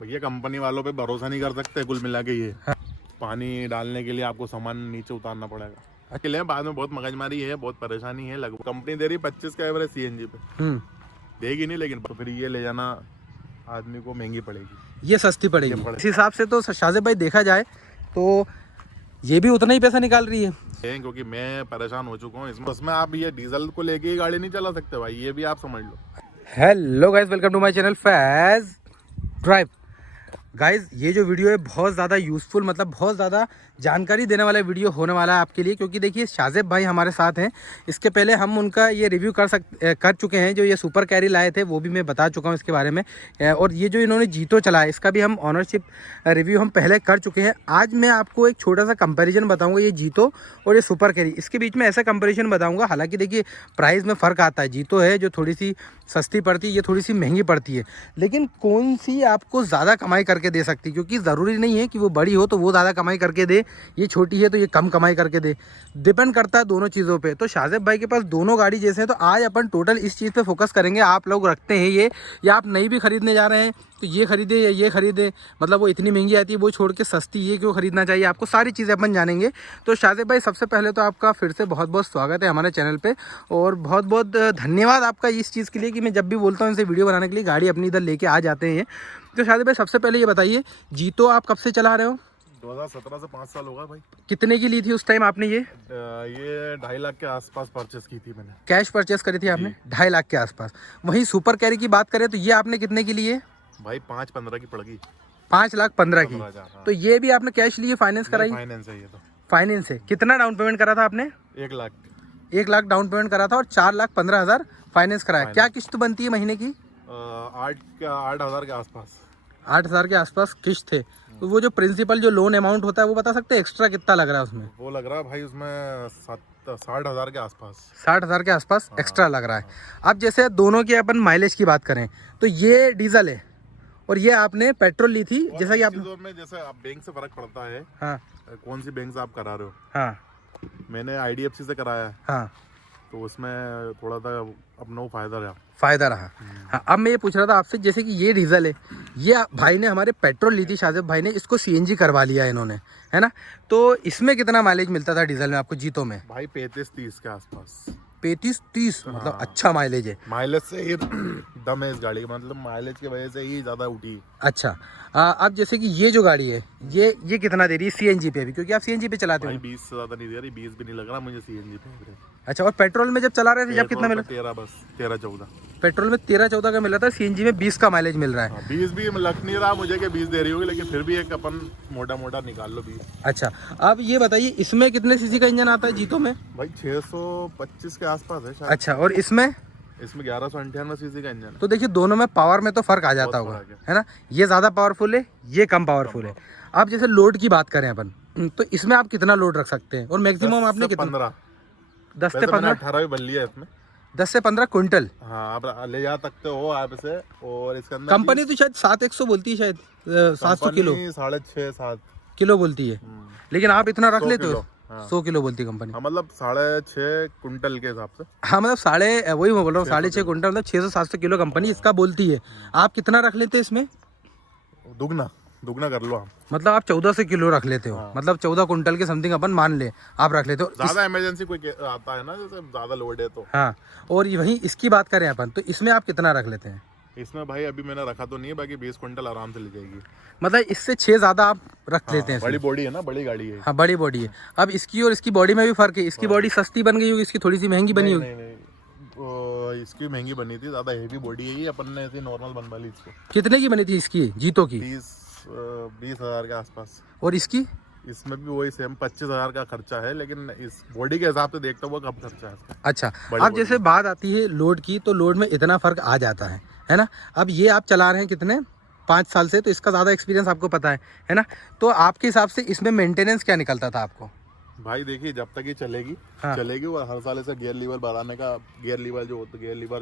भैया कंपनी वालों पे भरोसा नहीं कर सकते कुल मिला के ये। हाँ। पानी डालने के लिए आपको सामान नीचे उतारना पड़ेगा। अकेले बाद में बहुत मगजमारी है, बहुत परेशानी है। लगभग कंपनी दे रही 25 का एवरेज सीएनजी पे, देगी नहीं, लेकिन फिर ये ले जाना आदमी को महंगी पड़ेगी, ये सस्ती पड़ेगी। इस हिसाब से तो शाजिब भाई देखा जाए तो ये भी उतना ही पैसा निकाल रही है, क्योंकि मैं परेशान हो चुका हूँ इसमें आप ये डीजल को लेके ही गाड़ी नहीं चला सकते भाई, ये भी आप समझ लो। Hello guys, welcome to my channel Faiz Drive. Guys ये जो वीडियो है बहुत ज़्यादा यूज़फुल, मतलब बहुत ज़्यादा जानकारी देने वाला वीडियो होने वाला है आपके लिए, क्योंकि देखिए शाजिब भाई हमारे साथ हैं। इसके पहले हम उनका ये रिव्यू कर चुके हैं, जो ये सुपर कैरी लाए थे वो भी मैं बता चुका हूँ इसके बारे में। और ये जो इन्होंने जीतो चलाया इसका भी हम ऑनरशिप रिव्यू हम पहले कर चुके हैं। आज मैं आपको एक छोटा सा कंपेरिजन बताऊँगा ये जीतो और ये सुपर कैरी, इसके बीच में ऐसा कंपेरिजन बताऊँगा। हालाँकि देखिए प्राइस में फ़र्क आता है, जीतो है जो थोड़ी सी सस्ती पड़ती है, ये थोड़ी सी महंगी पड़ती है, लेकिन कौन सी आपको ज़्यादा कमाई करके दे सकती है, क्योंकि ज़रूरी नहीं है कि वो बड़ी हो तो वो ज़्यादा कमाई करके दे, ये छोटी है तो ये कम कमाई करके दे, डिपेंड करता है दोनों चीज़ों पे। तो शाजिब भाई के पास दोनों गाड़ी जैसे हैं, तो आज अपन टोटल इस चीज़ पे फोकस करेंगे। आप लोग रखते हैं ये, या आप नई भी खरीदने जा रहे हैं तो ये खरीदे या ये खरीदे, मतलब वो इतनी महंगी आती है वो छोड़ के सस्ती ये क्यों खरीदना चाहिए आपको, सारी चीज़ें अपन जानेंगे। तो शाजिब भाई सबसे पहले तो आपका फिर से बहुत बहुत स्वागत है हमारे चैनल पे, और बहुत बहुत धन्यवाद आपका इस चीज़ के लिए कि मैं जब भी बोलता हूँ इनसे वीडियो बनाने के लिए गाड़ी अपनी इधर लेके आ जाते हैं। तो शाजिब भाई सबसे पहले ये बताइए, जीतो आप कब से चला रहे हो? 2017 से 5 साल होगा भाई। कितने की ली थी उस टाइम आपने? ये 2.5 लाख के आसपास परचेस की थी मैंने, कैश परचेस करी थी आपने 2.5 लाख के आसपास। वहीं सुपर कैरी की बात करें तो ये आपने कितने की ली है भाई? 5.15 की पड़ गई। 5,15,000 की। हाँ। तो ये भी आपने कैश लिए, फाइनेंस कराई? फाइनेंस है ये तो। फाइनेंस है। कितना डाउन पेमेंट करा था आपने? 1 लाख। 1 लाख डाउन पेमेंट करा था और 4,15,000 फाइनेंस कराया। क्या किस्त बनती है महीने की? 8,000 के आसपास। 8,000 के आसपास किस्त थे। तो वो जो प्रिंसिपल जो लोन अमाउंट होता है वो बता सकते हैं एक्स्ट्रा कितना लग रहा है उसमें? वो लग रहा है भाई उसमें 60,000 के आसपास। 60,000 के आसपास एक्स्ट्रा लग रहा है। अब जैसे दोनों की अपन माइलेज की बात करें तो ये डीजल है और ये आपने पेट्रोल ली थी, जैसा कि आप में जैसे आप बैंक से फर्क पड़ता है। हाँ। कौन सी बैंक से आप करा रहे हो? हाँ। मैंने IDFC से कराया है। हाँ। तो उसमें थोड़ा सा अपना फायदा रहा। हाँ, अब मैं ये पूछ रहा था आपसे, जैसे कि ये डीजल है, ये भाई ने हमारे पेट्रोल ली थी शाजिब भाई ने, इसको CNG करवा लिया है इन्होंने, है ना? तो इसमें कितना माइलेज मिलता था डीजल में आपको जीतो में? भाई 35-30 के आसपास। 35-30 मतलब अच्छा माइलेज है। माइलेज से ही दम है इस गाड़ी का, मतलब माइलेज की वजह से ही ज्यादा उठी। अच्छा, अब जैसे कि ये जो गाड़ी है ये कितना दे रही है CNG पे भी, क्योंकि आप CNG पे चलाते हो? 20 से ज्यादा नहीं दे रही, 20 भी नहीं लग रहा मुझे CNG पे। अच्छा, और पेट्रोल में जब चला रहे थे जब कितना मिला? 13, बस 13-14। पेट्रोल में 13-14 का मिला था, CNG में 20 का माइलेज मिल रहा है। 20 भी लग नहीं रहा मुझे कि 20 दे रही होगी, लेकिन फिर भी एक अपन मोटा निकाल लो 20। अच्छा, अब ये बताइए इसमें कितने सीसी का इंजन आता है जीतो में? भाई 625 के आसपास है शायद। अच्छा, और इसमें 1198 सीसी का इंजन है। तो देखिए दोनों में पावर में तो फर्क आ जाता होगा, है ना? ये ज्यादा पावरफुल है, ये कम पावरफुल है। अब जैसे लोड की बात करें अपन, तो इसमें आप कितना लोड रख सकते हैं और मैक्सिमम आपने कितना? 15। 10 से 15? 18 भी बन लिया इसमें। 10 से 15 क्विंटल। हाँ, आप ले जा सकते हो आप इसे। और इसके अंदर कंपनी तो शायद 7,100 बोलती है, शायद 700 किलो 6.5-7 किलो बोलती है, लेकिन आप इतना रख 100 लेते हो? किलो। हाँ। 100 किलो बोलती है कंपनी। हाँ, मतलब 6.5 कुंटल के हिसाब से। हाँ, मतलब वही मैं बोल रहा हूँ 6.5 क्विंटल, मतलब 600-700 किलो कंपनी इसका बोलती है। आप कितना रख लेते हैं इसमें? दुगना कर लो आप, मतलब आप 1400 किलो रख लेते हो। हाँ। मतलब 14 कुंटल के समथिंग अपन मान ले आप रख लेते हो। ज्यादा इमरजेंसी कोई आता है ना, जैसे ज्यादा लोड है तो। हाँ, और वहीं इसकी बात करें अपन तो इसमें आप कितना रख लेते हैं? इसमें भाई अभी मैंने रखा तो नहीं है, बाकी 20 कुंटल आराम से ले जाएगी। मतलब इससे 6 ज्यादा आप रख लेते हैं? बड़ी बॉडी है ना, बड़ी गाड़ी है। हाँ, बड़ी बॉडी है। अब इसकी और इसकी बॉडी में भी फर्क है, इसकी बॉडी सस्ती बन गई होगी, इसकी थोड़ी सी महंगी बनी होगी। नहीं, इसकी महंगी बनी थी, ज्यादा हेवी बॉडी है ये, अपन ने ऐसे नॉर्मल बनवा ली इसको। कितने की बनी थी इसकी जीतो की? 20,000 के आसपास। और इसकी? इसमें भी वही सेम 25,000 का खर्चा है, लेकिन इस बॉडी के हिसाब से देखता हुआ कम खर्चा है इसका। अच्छा, अब जैसे बात आती है लोड की, तो लोड में इतना फर्क आ जाता है ना? अब ये आप चला रहे हैं कितने 5 साल से, तो इसका ज़्यादा एक्सपीरियंस आपको पता है ना? तो आपके हिसाब से इसमें मेंटेनेंस क्या निकलता था आपको? भाई देखिए, जब तक ये चलेगी। हाँ। चलेगी, और हर साल ऐसे गियर लीवर बढ़ाने का, गियर लीवर जो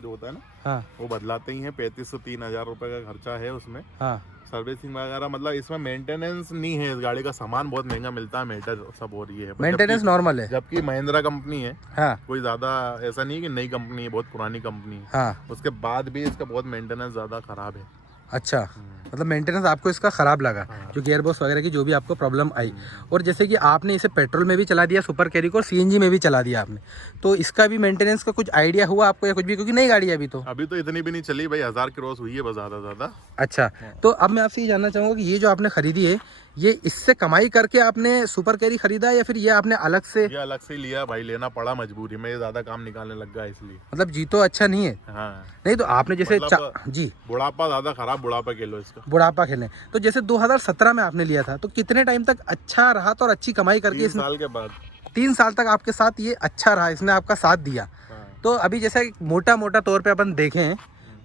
होता है ना, हाँ। वो बदलाते ही हैं। 35 से 3,000 रुपए का खर्चा है उसमें। हाँ। सर्विसिंग वगैरह, मतलब इसमें मेंटेनेंस नहीं है। इस गाड़ी का सामान बहुत महंगा मिलता है, मीटर सब हो रही है, मेंटेनेंस नॉर्मल है। जबकि महिंद्रा कंपनी है। हाँ। कोई ज्यादा ऐसा नहीं है कि नई कंपनी है, बहुत पुरानी कंपनी है। हाँ। उसके बाद भी इसका बहुत मेंटेनेंस ज्यादा खराब है। अच्छा, मतलब मेंटेनेंस आपको इसका ख़राब लगा, जो गियर बॉक्स वगैरह की जो भी आपको प्रॉब्लम आई। और जैसे कि आपने इसे पेट्रोल में भी चला दिया सुपर कैरी को, और सीएनजी में भी चला दिया आपने, तो इसका भी मेंटेनेंस का कुछ आइडिया हुआ आपको या कुछ भी, क्योंकि नई गाड़ी है अभी तो इतनी भी नहीं चली भाई, 1000 क्रॉस हुई है बस, ज़्यादा। अच्छा, तो अब मैं आपसे ये जानना चाहूँगा कि ये जो आपने खरीदी है, ये इससे कमाई करके आपने सुपर कैरी खरीदा या फिर ये आपने अलग से? ये अलग से लिया भाई, लेना पड़ा मजबूरी में, ज़्यादा काम निकालने लग गया इसलिए। मतलब जी तो अच्छा नहीं है। हाँ। नहीं तो आपने जैसे मतलब जी बुढ़ापा ज़्यादा खराब, बुढ़ापा खेलो इसका, बुढ़ापा खेलें, तो जैसे 2017 में आपने लिया था, तो कितने टाइम तक अच्छा रहा था और अच्छी कमाई करके 3 साल के बाद 3 साल तक आपके साथ ये अच्छा रहा, इसने आपका साथ दिया। तो अभी जैसे मोटा तौर पे अपन देखें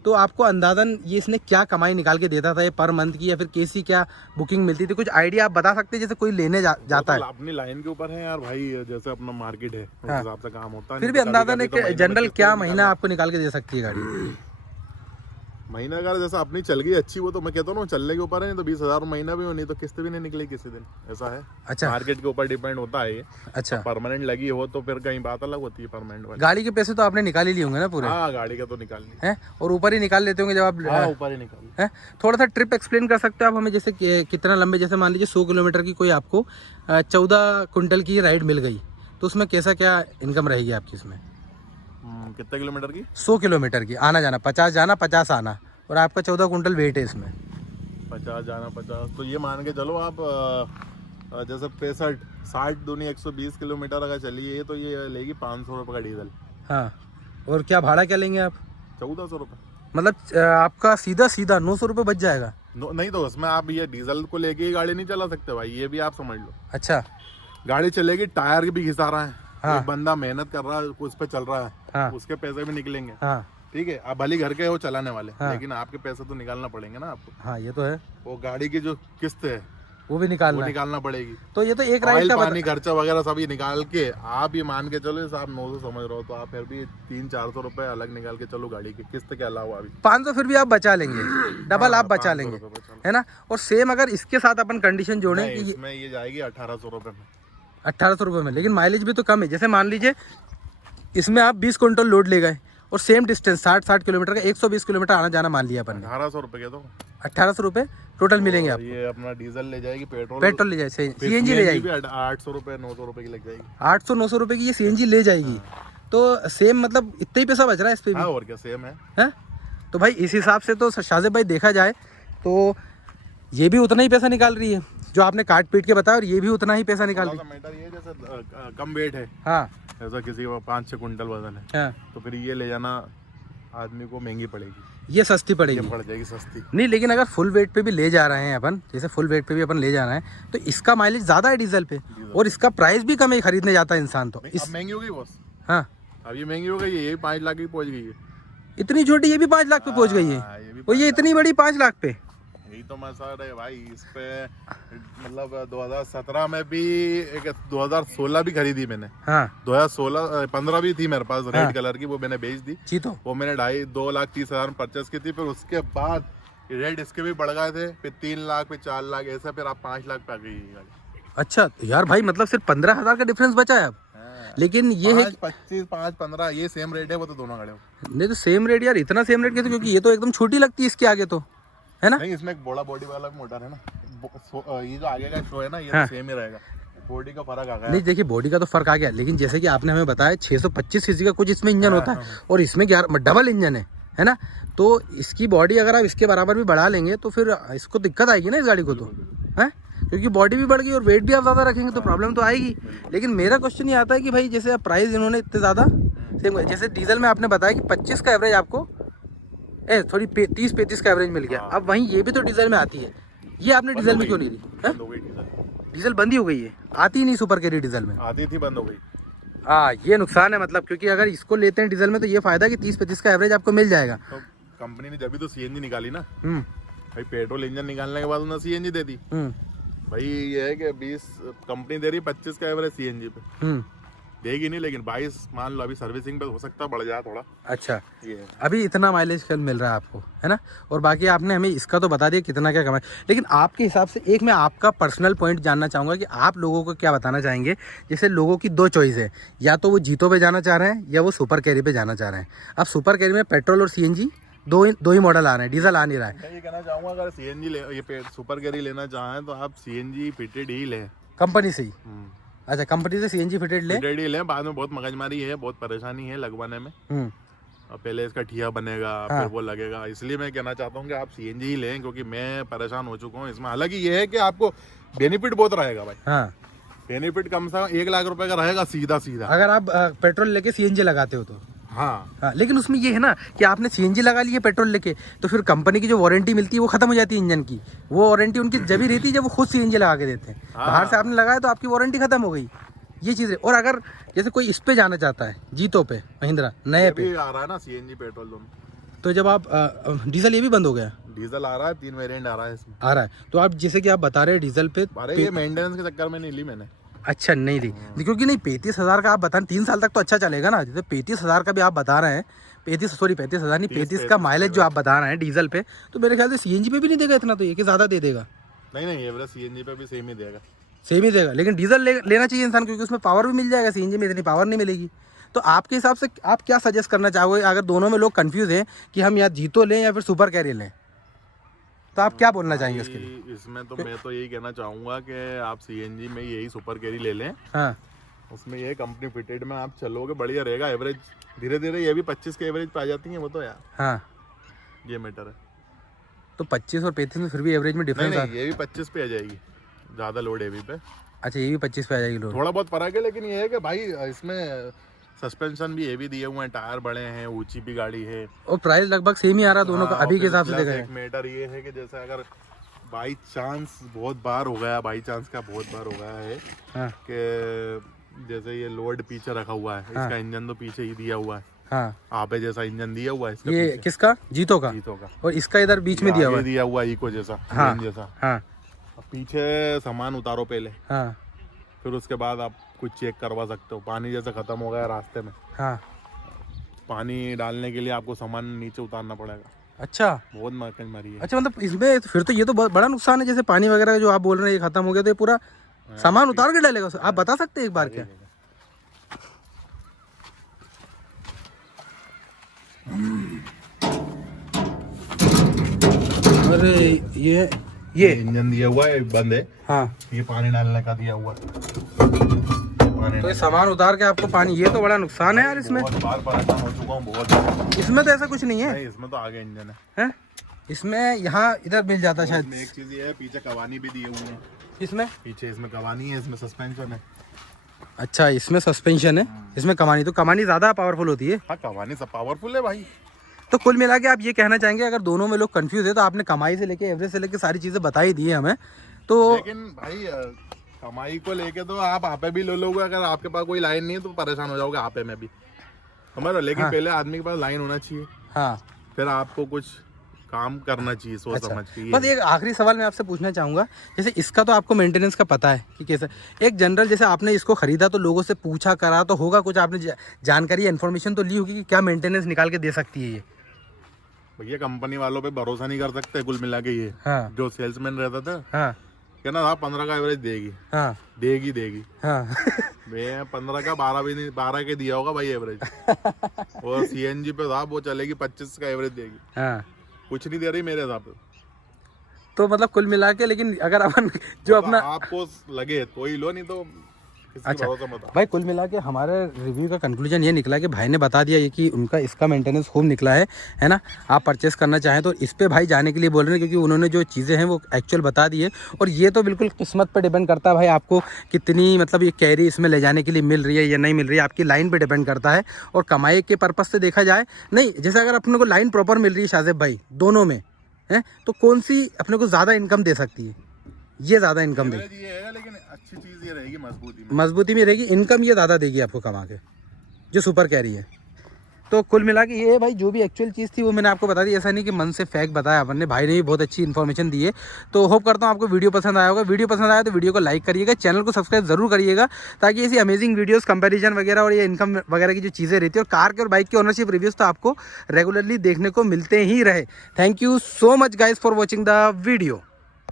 तो आपको अंदाजन ये इसने क्या कमाई निकाल के देता था, ये पर मंथ की, या फिर कैसी क्या बुकिंग मिलती थी, कुछ आइडिया आप बता सकते हैं, जैसे कोई लेने जाता है? अपनी लाइन के ऊपर है यार भाई, जैसे अपना मार्केट है उस हिसाब से काम होता है। फिर भी अंदाजन एक जनरल क्या महीना आपको निकाल के दे सकती है गाड़ी? महीना अगर जैसे अपनी चल गई अच्छी, वो तो मैं कहता हूँ चलने के ऊपर है, तो 20,000 महीना भी हो, नहीं तो किस्त भी नहीं निकली किसी दिन, ऐसा है। अच्छा, मार्केट के ऊपर डिपेंड होता है ये। अच्छा, परमानेंट लगी हो तो फिर कहीं बात अलग होती है, परमानेंट वाली। गाड़ी के पैसे तो आपने निकाल ही लिए होंगे ना पूरे? हाँ, गाड़ी का तो निकाल लिया है, और ऊपर ही निकाल लेते होंगे जब आप? हाँ, ऊपर ही निकाल है। थोड़ा सा ट्रिप एक्सप्लेन कर सकते हो आप हमें, जैसे कितना लंबे, जैसे मान लीजिए 100 किलोमीटर की कोई आपको 14 क्विंटल की राइड मिल गई, तो उसमें कैसा क्या इनकम रहेगी आपकी इसमें? कितने किलोमीटर की? 100 किलोमीटर की, आना जाना 50 जाना 50 आना, और आपका 14 कुंटल वेट है इसमें। 50 जाना 50, तो ये मान के चलो आप जैसे 65 60 दूनी 120 किलोमीटर अगर चली है तो ये लेगी 500 रुपये का डीजल। हाँ, और क्या भाड़ा क्या लेंगे आप? 1400 रुपये। मतलब आपका सीधा 900 रुपये बच जाएगा? नहीं, तो उसमें आप ये डीजल को लेके ही गाड़ी नहीं चला सकते भाई, ये भी आप समझ लो। अच्छा, गाड़ी चलेगी, टायर भी घिसा रहा है। हाँ। एक बंदा मेहनत कर रहा है, उस पे चल रहा है। हाँ। उसके पैसे भी निकलेंगे। हाँ, ठीक है, अब भले घर के वो चलाने वाले। हाँ। लेकिन आपके पैसे तो निकालना पड़ेंगे ना आपको। हाँ, ये तो है, वो गाड़ी की जो किस्त है वो भी निकालना पड़ेगी। तो ये तो एक राइड का पानी खर्चा वगैरह सब ये निकाल के आप ये मान के चलो, आप 900 समझ रहे हो, तो आप फिर भी 300-400 रुपए अलग निकाल के चलो गाड़ी की किस्त के अलावा भी 500 फिर भी आप बचा लेंगे, डबल आप बचा लेंगे, है ना? और सेम अगर इसके साथ अपन कंडीशन जोड़े कि इसमें ये जाएगी 1800 रुपए में। 1800 रुपये में, लेकिन माइलेज भी तो कम है। जैसे मान लीजिए इसमें आप 20 क्विंटल लोड ले गए और सेम डिस्टेंस 60 किलोमीटर का 120 किलोमीटर आना जाना मान लिया अपन ने, 1800 रुपए के, तो 1800 रुपये टोटल मिलेंगे आपको। ये अपना डीजल ले जाएगी, पेट्रोल ले जाए, सीएनजी ले जाएगी, 800 रुपए 900 रुपए की लग जाएगी। 800-900 रुपये की ये सीएनजी ले जाएगी। तो सेम मतलब इतना ही पैसा बच रहा है इस पे भी। हाँ, और क्या, सेम है। तो भाई इस हिसाब से तो शाहजेब भाई देखा जाए तो ये भी उतना ही पैसा निकाल रही है जो आपने काट पीट के बताया, और ये भी उतना ही पैसा निकाल रही है। मैटर ये जैसे कम वेट है, हाँ, ऐसा किसी का 5-6 कुंटल वजन है, हाँ, तो फिर ये ले जाना आदमी को महंगी पड़ेगी, ये सस्ती पड़ेगी, ये पड़ जाएगी सस्ती। नहीं, लेकिन अगर फुल वेट पे भी ले जा रहे हैं अपन, जैसे फुल वेट पे भी अपन ले जा रहे हैं, तो इसका माइलेज ज्यादा है डीजल पे, और इसका प्राइस भी कम है, खरीदने जाता है इंसान तो। अब महंगी हो गई बॉस। हाँ, अब ये महंगी हो गई है, ये 5 लाख की पहुंच गई है। इतनी छोटी ये भी 5 लाख पे पहुंच गई है, और ये इतनी बड़ी 5 लाख पे। यही तो मैं सर है भाई, इस पे मतलब 2017 में भी 2016 भी खरीदी मैंने। हाँ, 2016-15 भी थी मेरे पास रेड कलर की, वो मैंने बेच दी। जी, तो वो मैंने 2,30,000 में परचेस की थी। फिर उसके बाद रेड इसके भी बढ़ गए थे, फिर 3 लाख, फिर 4 लाख, ऐसा फिर आप 5 लाख पे आ गई गाड़ी। अच्छा, तो यार भाई मतलब सिर्फ 15,000 का डिफरेंस बचा है अब। लेकिन ये है 25, 5, 15 ये सेम रेट है, वो तो दोनों गाड़ियों। नहीं तो सेम रेट यार, इतना सेम रेट कैसे? क्योंकि ये तो एकदम छोटी लगती है इसके आगे, तो है ना? नहीं, इसमें एक बड़ा बॉडी वाला मोटर है ना, ये जो आगे का शो है ना, ये तो सेम ही रहेगा, बॉडी का फर्क आ गया। नहीं देखिए, बॉडी का तो फर्क आ गया, लेकिन जैसे कि आपने हमें बताया 625 सीसी का कुछ इसमें इंजन होता है, और इसमें डबल इंजन है ना? तो इसकी बॉडी अगर आप इसके बराबर भी बढ़ा लेंगे तो फिर इसको दिक्कत आएगी ना इस गाड़ी को, तो है, क्योंकि बॉडी भी बढ़ गई और वेट भी आप ज़्यादा रखेंगे तो प्रॉब्लम तो आएगी। लेकिन मेरा क्वेश्चन ये आता है कि भाई जैसे आप प्राइस इन्होंने इतने ज़्यादा सेम, जैसे डीजल में आपने बताया कि 25 का एवरेज आपको थोड़ी 30-35 का एवरेज मिल गया। अब वहीं ये भी तो डीजल में आती है, ये आपने डीजल में क्यों नहीं दी? डीजल बंद ही हो गई है, आती ही नहीं सुपर कैरी डीजल में। आती थी, बंद हो गई। हाँ, ये नुकसान है मतलब, क्योंकि अगर इसको लेते हैं डीजल में तो ये फायदा कि 30-35 का एवरेज आपको मिल जाएगा। तो कंपनी ने जब भी तो सीएनजी निकाली ना भाई, पेट्रोल इंजन निकालने के बाद उन्होंने सीएनजी दे दी भाई। ये है कि 20 कंपनी दे रही, 25 का एवरेज सीएनजी पे देगी नहीं, लेकिन 22 मान लो अभी सर्विसिंग पे हो सकता है बढ़ जाए थोड़ा। अच्छा, ये अभी इतना माइलेज मिल रहा है आपको, है ना? और बाकी आपने हमें इसका तो बता दिया कितना क्या कमाए, लेकिन आपके हिसाब से एक मैं आपका पर्सनल पॉइंट जानना चाहूँगा कि आप लोगों को क्या बताना चाहेंगे। जैसे लोगों की 2 चॉइस है, या तो वो जीतो पे जाना चाह रहे हैं या वो सुपर कैरी पे जाना चाह रहे हैं। अब सुपर कैरी में पेट्रोल और सीएनजी दो ही मॉडल आ रहे हैं, डीजल आ नहीं रहा है। मैं ये कहना चाहूँगा अगर सीएनजी ये सुपर कैरी लेना चाहें तो आप सीएनजी फिटेड ही लें कंपनी से ही। अच्छा, कंपनी से सीएनजी फिटेड ले, फिटेड ही लें। बाद में बहुत मगजमारी है, बहुत परेशानी है लगवाने में। पहले इसका ठिया बनेगा, फिर वो लगेगा। इसलिए मैं कहना चाहता हूँ कि आप सीएनजी ही लें, क्योंकि मैं परेशान हो चुका हूँ इसमें। हालांकि ये है कि आपको बेनिफिट बहुत रहेगा भाई। हाँ, बेनिफिट कम से कम 1 लाख रुपए का रहेगा सीधा अगर आप पेट्रोल लेके सीएनजी लगाते हो तो। हाँ, लेकिन उसमें ये है ना कि आपने सीएनजी लगा ली है पेट्रोल लेके, तो फिर कंपनी की जो वारंटी मिलती है वो खत्म हो जाती है इंजन की। वो वारंटी उनकी जब ही रहती है जब वो खुद सीएनजी लगा के देते हैं। बाहर से आपने लगाया तो आपकी वारंटी खत्म हो गई, ये चीज़ है। और अगर जैसे कोई इस पे जाना चाहता है, जीतो पे, महिंद्रा नए पे आ रहा है ना सीएनजी पेट्रोल दोनों, तो जब आप डीजल ये भी बंद हो गया, डीजल आ रहा है, 3 वेरिएंट आ रहा है इसमें, आ रहा है। तो आप जैसे कि आप बता रहे हैं डीजल पे, ये मेंटेनेंस के चक्कर में नहीं ली मैंने। अच्छा, नहीं ली क्योंकि नहीं 35,000 का आप बता 3 साल तक तो अच्छा चलेगा ना। जैसे 35,000 का भी आप बता रहे हैं, 35,000 नहीं 35 का माइलेज जो आप बता रहे हैं डीजल पे, तो मेरे ख्याल से सीएनजी पे भी नहीं देगा इतना, तो ये कि ज्यादा दे देगा। नहीं एवरेज सीएनजी पे भी सेम ही देगा, सेम ही देगा। लेकिन डीजल लेना चाहिए इंसान, क्योंकि उसमें पावर भी मिल जाएगा, सीएनजी में इतनी पावर नहीं मिलेगी। तो आपके हिसाब से आप क्या सजेस्ट करना चाहोगे अगर दोनों में लोग कंफ्यूज हैं कि हम या जीतो लें या फिर सुपर कैरी लें, तो आप क्या बोलना चाहेंगे इसके लिए? इसमें तो मैं तो यही कहना चाहूंगा कि आप सीएनजी में यही सुपर कैरी ले लें। हाँ, उसमें ये कंपनी फिटेड में आप चलोगे बढ़िया रहेगा। एवरेज धीरे धीरे ये भी 25 के एवरेज पे आ जाती है वो तो यार। हाँ, ये मैटर है। तो 25 और 35 में फिर भी एवरेज में डिफरेंस नहीं, ये भी 25 पे आ जाएगी, ज्यादा लोड हैवी पे। अच्छा, ये भी 25 पे आ जाएगी लोड। थोड़ा बहुत फर्क है, लेकिन ये है कि भाई इसमें सस्पेंशन भी हेवी दिए हुए हैं, टायर बड़े हैं, ऊंची भी गाड़ी है, और प्राइस लगभग सेम ही आ रहा है दोनों का अभी के हिसाब से देखा जाए। एक मैटर ये है कि जैसे अगर बाई चांस बहुत बार हो गया है कि जैसे ये लोड पीछे रखा हुआ है, इसका इंजन तो पीछे ही दिया हुआ है। हाँ, आपे जैसा इंजन दिया हुआ है इसका, ये किसका? जीतो का। और इसका इधर बीच में दिया हुआ है इको जैसा। जैसा। हाँ, पीछे सामान उतारो पहले। हाँ, फिर उसके बाद आप कुछ चेक करवा सकते हो। पानी जैसे खत्म हो गया रास्ते में, हाँ, पानी डालने के लिए आपको सामान नीचे उतारना पड़ेगा। अच्छा, बहुत मगजमारी है। अच्छा, मतलब इसमें फिर तो ये तो बहुत बड़ा नुकसान है। जैसे पानी वगैरह जो आप बोल रहे हैं ये खत्म हो गया तो ये पूरा सामान उतार के डालेगा। आप बता सकते हैं एक बार क्या? अरे ये इंजन दिया हुआ है, बंद है। हाँ, ये पानी डालने का दिया हुआ है। तो ये सामान उतार के आपको पानी, ये तो बड़ा नुकसान है यार। इसमें बहुत बार परेशान हो चुका हूँ, बहुत। इसमें तो ऐसा कुछ नहीं है। इसमें तो आगे इंजन है। इसमें यहाँ इधर मिल जाता है शायद। एक चीज ये है, पीछे कवानी भी दिए हुए हैं। इसमें पीछे इसमें कवानी है, इसमें सस्पेंशन है। अच्छा, इसमें सस्पेंशन है, इसमें कमानी। तो कमानी ज्यादा पावरफुल होती है। हाँ, कमानी सब पावरफुल है भाई। तो कुल मिला के आप ये कहना चाहेंगे अगर दोनों में लोग कंफ्यूज है तो आपने कमाई से लेके एवरेज से लेके सारी चीजें बता ही दी है हमें। तो लेकिन भाई कमाई को लेके तो आप आपे भी ले लोगे, अगर आपके पास कोई लाइन नहीं है तो परेशान हो जाओगे आपे में भी, समझ। लेकिन हाँ, पहले आदमी के पास लाइन होना चाहिए। हाँ, फिर आपको कुछ काम करना चाहिए सोच समझ के। बस एक आखिरी सवाल मैं आपसे पूछना चाहूंगा, जैसे इसका तो आपको मेंटेनेंस का पता है कि कैसे, एक जनरल जैसे आपने इसको खरीदा तो लोगों से पूछा करा तो होगा, कुछ आपने जानकारी इन्फॉर्मेशन तो ली होगी कि क्या मेंटेनेंस निकाल के दे सकती है ये। भैया कंपनी वालों पे भरोसा नहीं कर सकते कुल मिला के ये। हाँ, जो सेल्समैन रहता था, हाँ, कहना था 15 का एवरेज देगी। हाँ, देगी। हाँ, मैं 15 का 12 भी नहीं, 12 के दिया होगा भाई एवरेज। और सीएनजी पे था वो चलेगी 25 का एवरेज देगी। हाँ, कुछ नहीं दे रही मेरे हिसाब से। तो मतलब कुल मिला के, लेकिन अगर अपन जो अपना आपको लगे तो ही लो, नहीं तो अच्छा भाई, कुल मिला के हमारे रिव्यू का कंक्लूजन ये निकला कि भाई ने बता दिया ये कि उनका इसका मेंटेनेंस होम निकला है ना। आप परचेस करना चाहें तो इस पे भाई जाने के लिए बोल रहे हैं, क्योंकि उन्होंने जो चीज़ें हैं वो एक्चुअल बता दी है। और ये तो बिल्कुल किस्मत पर डिपेंड करता है भाई, आपको कितनी मतलब ये कैरी इसमें ले जाने के लिए मिल रही है या नहीं मिल रही है, आपकी लाइन पर डिपेंड करता है। और कमाई के पर्पज़ से देखा जाए, नहीं जैसे अगर अपने को लाइन प्रॉपर मिल रही है शाहज़ेब भाई दोनों में है, तो कौन सी अपने को ज़्यादा इनकम दे सकती है? ये ज़्यादा इनकम देगी, लेकिन अच्छी चीज़ ये रहेगी, मजबूती में रहेगी। इनकम ये ज़्यादा देगी आपको कमा के, जो सुपर कैरी है। तो कुल मिला के ये भाई जो भी एक्चुअल चीज़ थी वो मैंने आपको बता दी। ऐसा नहीं कि मन से फेक बताया अपन ने, भाई ने भी बहुत अच्छी इन्फॉर्मेशन दी है। तो होप करता हूँ आपको वीडियो पसंद आया होगा। वीडियो पसंद आया तो वीडियो को लाइक करिएगा, चैनल को सब्सक्राइब जरूर करिएगा, ताकि ऐसी अमेजिंग वीडियोस, कंपैरिजन वगैरह और ये इनकम वगैरह की जो चीज़ें रहती है, और कार के और बाइक की ओनरशिप रिव्यूज़ तो आपको रेगुलरली देखने को मिलते ही रहे। Thank you so much guys for watching the video.